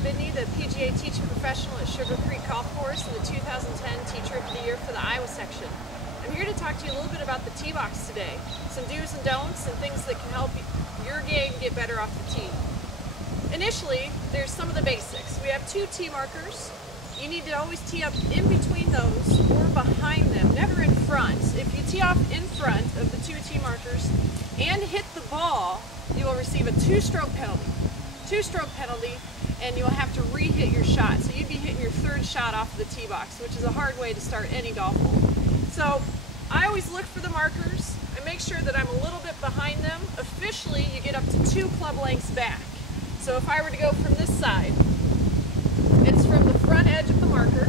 Bidney, the PGA Teacher Professional at Sugar Creek Golf Course and the 2010 Teacher of the Year for the Iowa section. I'm here to talk to you a little bit about the tee box today, some do's and don'ts and things that can help your game get better off the tee. Initially, there's some of the basics. We have two tee markers. You need to always tee up in between those or behind them, never in front. If you tee off in front of the two tee markers and hit the ball, you will receive a two-stroke penalty. Two-stroke penalty, and you'll have to re-hit your shot. So you'd be hitting your third shot off the tee box, which is a hard way to start any golf hole. So I always look for the markers. I make sure that I'm a little bit behind them. Officially, you get up to 2 club lengths back. So if I were to go from this side, it's from the front edge of the marker.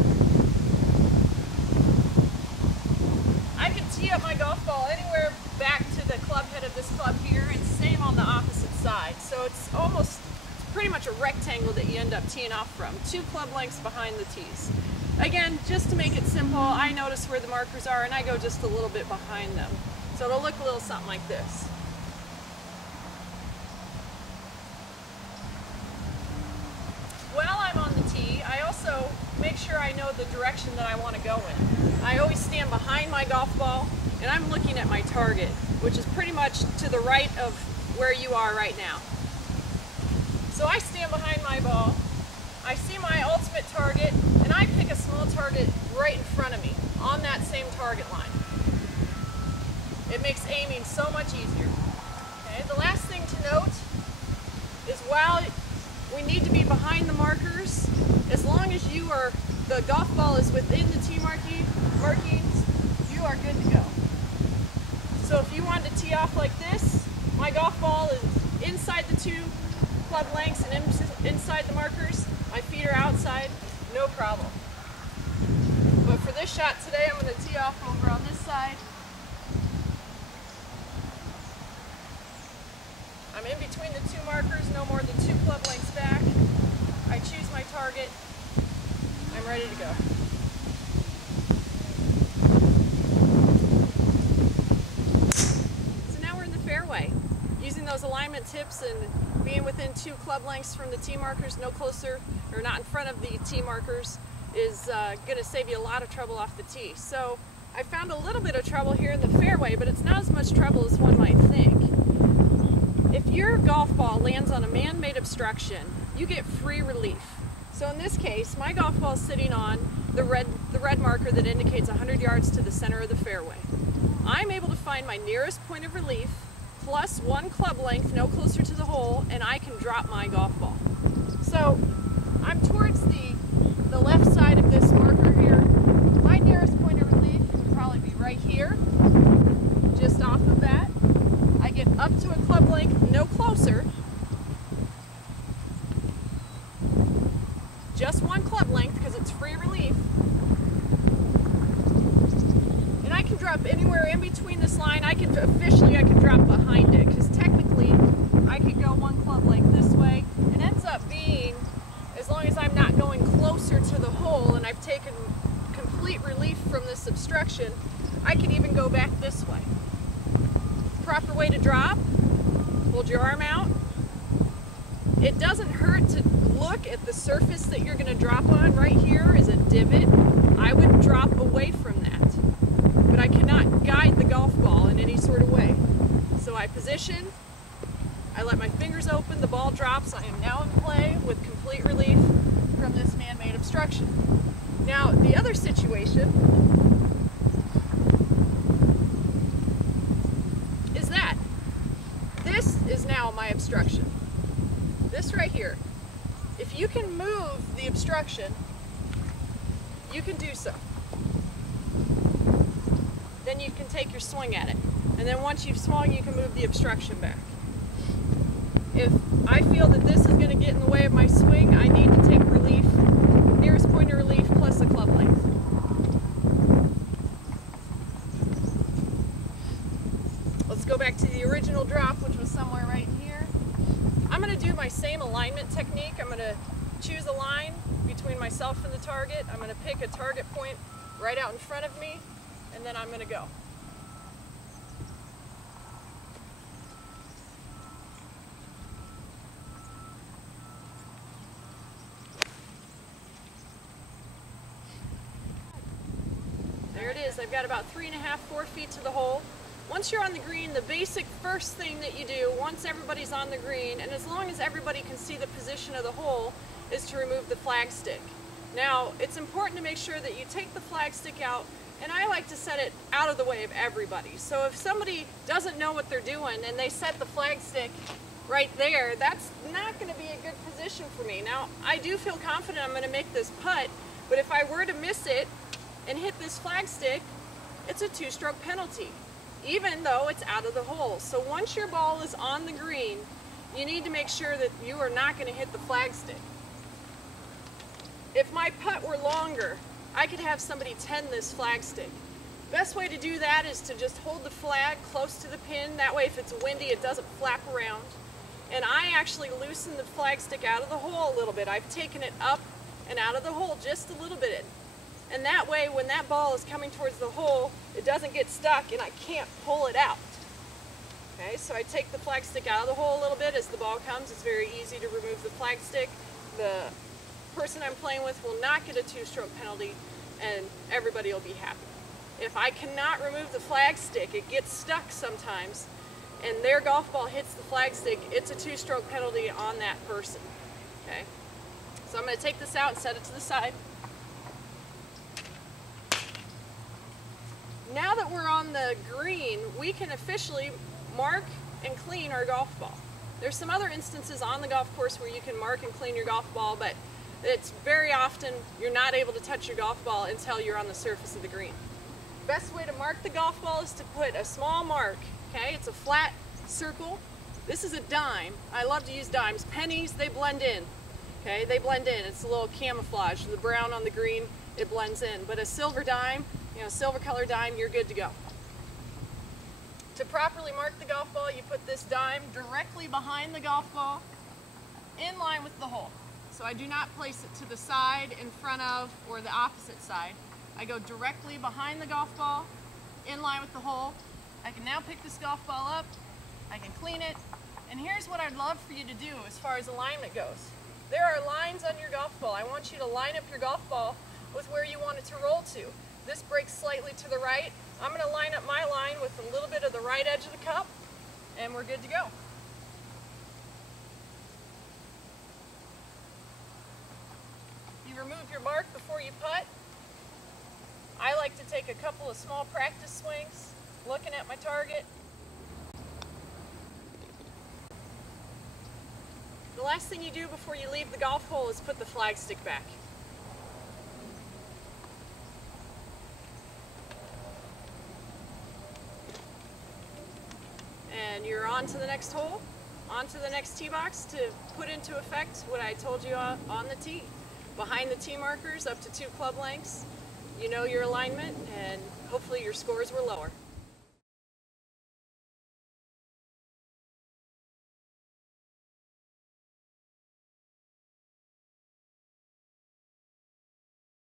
I can tee up my golf ball anywhere back to the club head of this club here, and same on the opposite side. So it's pretty much a rectangle that you end up teeing off from. 2 club lengths behind the tees. Again, just to make it simple, I notice where the markers are and I go just a little bit behind them. So it'll look a little something like this. While I'm on the tee, I also make sure I know the direction that I want to go in. I always stand behind my golf ball and I'm looking at my target, which is pretty much to the right of where you are right now. So I stand behind my ball, I see my ultimate target, and I pick a small target right in front of me on that same target line. It makes aiming so much easier. Okay, the last thing to note is while we need to be behind the markers, as long as the golf ball is within the tee markings, you are good to go. So if you wanted to tee off like this, my golf ball is inside the 2 club lengths and inside the markers, my feet are outside, no problem. But for this shot today, I'm going to tee off over on this side. I'm in between the 2 markers, no more than 2 club lengths back. I choose my target. I'm ready to go. So now we're in the fairway. Using those alignment tips and being within 2 club lengths from the tee markers, no closer or not in front of the tee markers, is going to save you a lot of trouble off the tee. So I found a little bit of trouble here in the fairway, but it's not as much trouble as one might think. If your golf ball lands on a man-made obstruction, you get free relief. So in this case, my golf ball is sitting on the red marker that indicates 100 yards to the center of the fairway. I'm able to find my nearest point of relief plus 1 club length, no closer to the hole, and I can drop my golf ball. So I'm towards the left side of this marker here. My nearest point of relief would probably be right here, just off of that. I get up to a club length, no closer. Just 1 club length because it's free relief. And I can drop anywhere in between this line. I can drop behind it because technically I could go 1 club length this way. It ends up being, as long as I'm not going closer to the hole and I've taken complete relief from this obstruction, I can even go back this way. Proper way to drop, hold your arm out. It doesn't hurt to look at the surface that you're going to drop on. Right here is a divot. I would drop away from that, but I cannot guide the golf ball in any sort of way. So I position, I let my fingers open, the ball drops, I am now in play with complete relief from this man-made obstruction. Now the other situation is that this is now my obstruction. This right here. If you can move the obstruction, you can do so. Then you can take your swing at it. And then once you've swung, you can move the obstruction back. If I feel that this is going to get in the way of my swing, I need to take relief, nearest point of relief plus a club length. Let's go back to the original drop, which was somewhere right in here. I'm going to do my same alignment technique. I'm going to choose a line between myself and the target. I'm going to pick a target point right out in front of me, and then I'm going to go. There it is. I've got about 3.5, 4 feet to the hole. Once you're on the green, the basic first thing that you do, once everybody's on the green, and as long as everybody can see the position of the hole, is to remove the flagstick. Now, it's important to make sure that you take the flagstick out, and I like to set it out of the way of everybody. So if somebody doesn't know what they're doing and they set the flagstick right there, that's not going to be a good position for me. Now, I do feel confident I'm going to make this putt, but if I were to miss it and hit this flagstick, it's a 2-stroke penalty, even though it's out of the hole. So once your ball is on the green, you need to make sure that you are not going to hit the flagstick. If my putt were longer, I could have somebody tend this flagstick. Best way to do that is to just hold the flag close to the pin. That way if it's windy, it doesn't flap around. And I actually loosen the flagstick out of the hole a little bit. I've taken it up and out of the hole just a little bit. And that way, when that ball is coming towards the hole, it doesn't get stuck and I can't pull it out. Okay, so I take the flagstick out of the hole a little bit as the ball comes. It's very easy to remove the flagstick. The person I'm playing with will not get a 2-stroke penalty and everybody will be happy. If I cannot remove the flagstick, it gets stuck sometimes, and their golf ball hits the flagstick, it's a 2-stroke penalty on that person. Okay, so I'm going to take this out and set it to the side. Now that we're on the green, we can officially mark and clean our golf ball. There's some other instances on the golf course where you can mark and clean your golf ball, but it's very often you're not able to touch your golf ball until you're on the surface of the green. Best way to mark the golf ball is to put a small mark. Okay, it's a flat circle. This is a dime. I love to use dimes. Pennies, they blend in. Okay, they blend in. It's a little camouflage. The brown on the green, it blends in. But a silver dime, silver color dime, you're good to go. To properly mark the golf ball, you put this dime directly behind the golf ball, in line with the hole. So I do not place it to the side, in front of, or the opposite side. I go directly behind the golf ball, in line with the hole. I can now pick this golf ball up, I can clean it, and here's what I'd love for you to do as far as alignment goes. There are lines on your golf ball. I want you to line up your golf ball with where you want it to roll to. This breaks slightly to the right. I'm going to line up my line with a little bit of the right edge of the cup, and we're good to go. You remove your mark before you putt. I like to take a couple of small practice swings, looking at my target. The last thing you do before you leave the golf hole is put the flagstick back. And you're on to the next hole, on to the next tee box to put into effect what I told you on the tee. Behind the tee markers up to 2 club lengths, you know your alignment, and hopefully your scores were lower.